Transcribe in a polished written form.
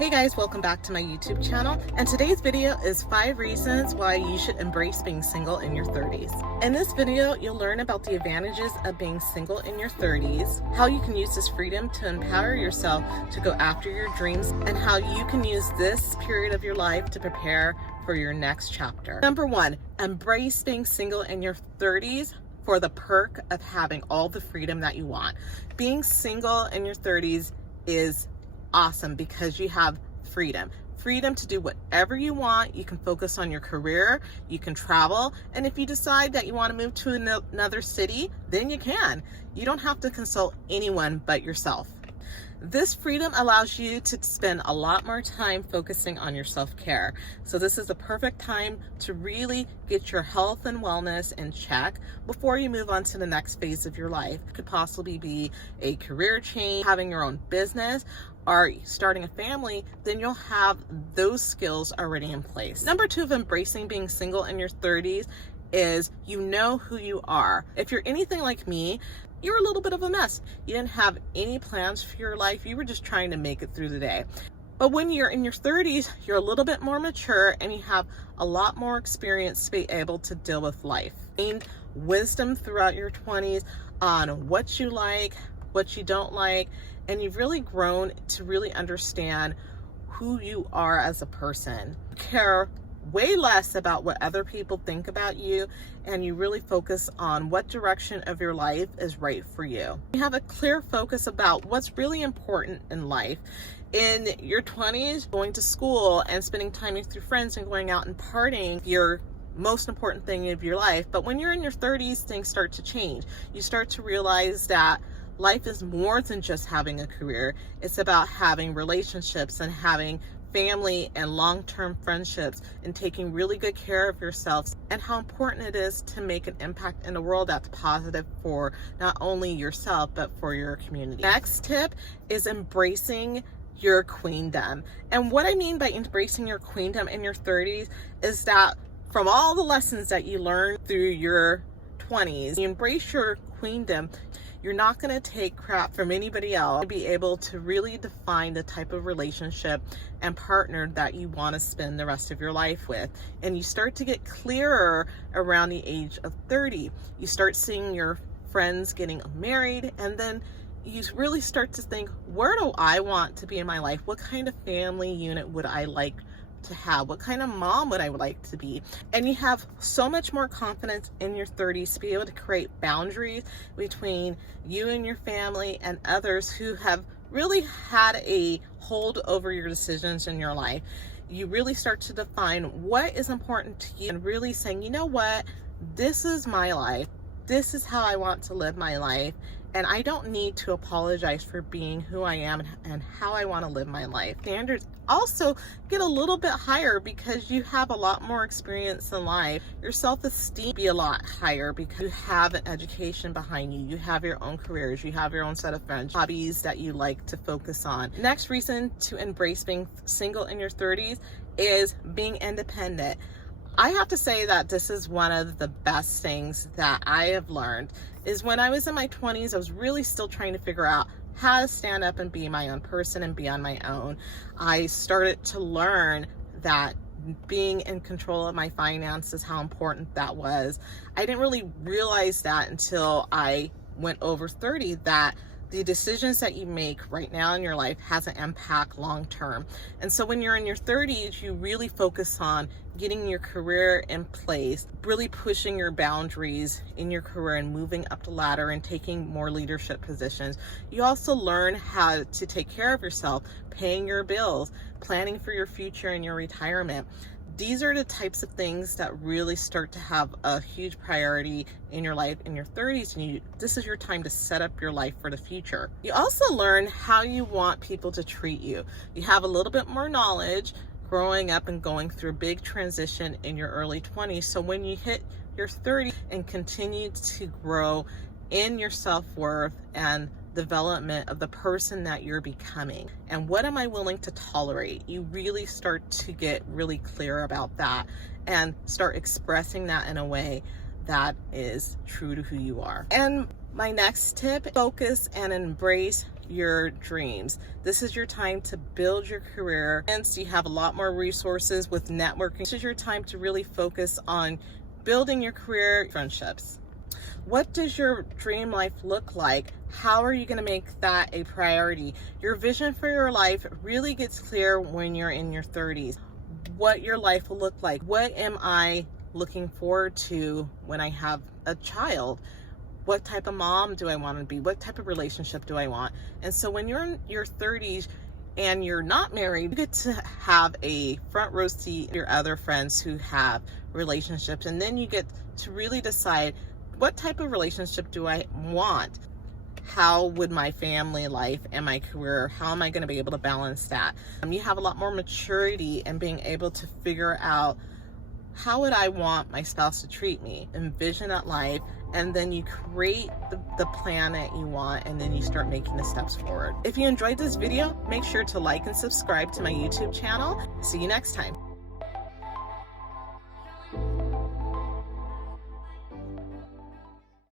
Hey guys, welcome back to my YouTube channel, and today's video is 5 reasons why you should embrace being single in your 30s. In this video, you'll learn about the advantages of being single in your 30s, how you can use this freedom to empower yourself to go after your dreams, and how you can use this period of your life to prepare for your next chapter. Number 1, embrace being single in your 30s for the perk of having all the freedom that you want. Being single in your 30s is awesome because you have freedom to do whatever you want. You can focus on your career, you can travel, and if you decide that you want to move to another city, then you can. You don't have to consult anyone but yourself. This freedom allows you to spend a lot more time focusing on your self-care. So this is the perfect time to really get your health and wellness in check before you move on to the next phase of your life. It could possibly be a career change, having your own business, or starting a family. Then you'll have those skills already in place. Number 2 of embracing being single in your 30s is you know who you are. If you're anything like me, you're a little bit of a mess. You didn't have any plans for your life. You were just trying to make it through the day. But when you're in your 30s, you're a little bit more mature and you have a lot more experience to be able to deal with life. Gain wisdom throughout your 20s on what you like, what you don't like, and you've really grown to really understand who you are as a person. You care way less about what other people think about you, and you really focus on what direction of your life is right for you. You have a clear focus about what's really important in life. In your 20s, going to school and spending time with your friends and going out and partying, your most important thing of your life. But when you're in your 30s, things start to change. You start to realize that life is more than just having a career. It's about having relationships and having family and long-term friendships and taking really good care of yourself, and how important it is to make an impact in the world that's positive for not only yourself but for your community. Next tip is embracing your queendom. And what I mean by embracing your queendom in your 30s is that from all the lessons that you learn through your 20s, you embrace your queendom. You're not going to take crap from anybody else. You'll be able to really define the type of relationship and partner that you want to spend the rest of your life with. And you start to get clearer around the age of 30. You start seeing your friends getting married, and then you really start to think, where do I want to be in my life? What kind of family unit would I like to have? What kind of mom would I like to be? And you have so much more confidence in your 30s to be able to create boundaries between you and your family and others who have really had a hold over your decisions in your life. You really start to define what is important to you and really saying, you know what, this is my life. This is how I want to live my life. And I don't need to apologize for being who I am and how I want to live my life. Standards also get a little bit higher because you have a lot more experience in life. Your self-esteem be a lot higher because you have an education behind you. You have your own careers. You have your own set of friends, hobbies that you like to focus on. Next reason to embrace being single in your 30s is being independent. I have to say that this is one of the best things that I have learned is when I was in my 20s, I was really still trying to figure out how to stand up and be my own person and be on my own. I started to learn that being in control of my finances, how important that was. I didn't really realize that until I went over 30, that the decisions that you make right now in your life has an impact long term. And so when you're in your 30s, you really focus on getting your career in place, really pushing your boundaries in your career and moving up the ladder and taking more leadership positions. You also learn how to take care of yourself, paying your bills, planning for your future and your retirement. These are the types of things that really start to have a huge priority in your life in your 30s, and this is your time to set up your life for the future. You also learn how you want people to treat you. You have a little bit more knowledge growing up and going through a big transition in your early 20s. So when you hit your 30s and continue to grow in your self-worth and development of the person that you're becoming, and what am I willing to tolerate, you really start to get really clear about that and start expressing that in a way that is true to who you are. And my next tip, focus and embrace your dreams. This is your time to build your career, and so you have a lot more resources with networking. This is your time to really focus on building your career, friendships. What does your dream life look like? How are you going to make that a priority? Your vision for your life really gets clear when you're in your 30s. What your life will look like. What am I looking forward to when I have a child? What type of mom do I want to be? What type of relationship do I want? And so when you're in your 30s and you're not married, you get to have a front row seat to your other friends who have relationships, and then you get to really decide, what type of relationship do I want? How would my family life and my career, how am I going to be able to balance that? You have a lot more maturity in being able to figure out, how would I want my spouse to treat me? Envision that life, and then you create the plan that you want, and then you start making the steps forward. If you enjoyed this video, make sure to like and subscribe to my YouTube channel. See you next time.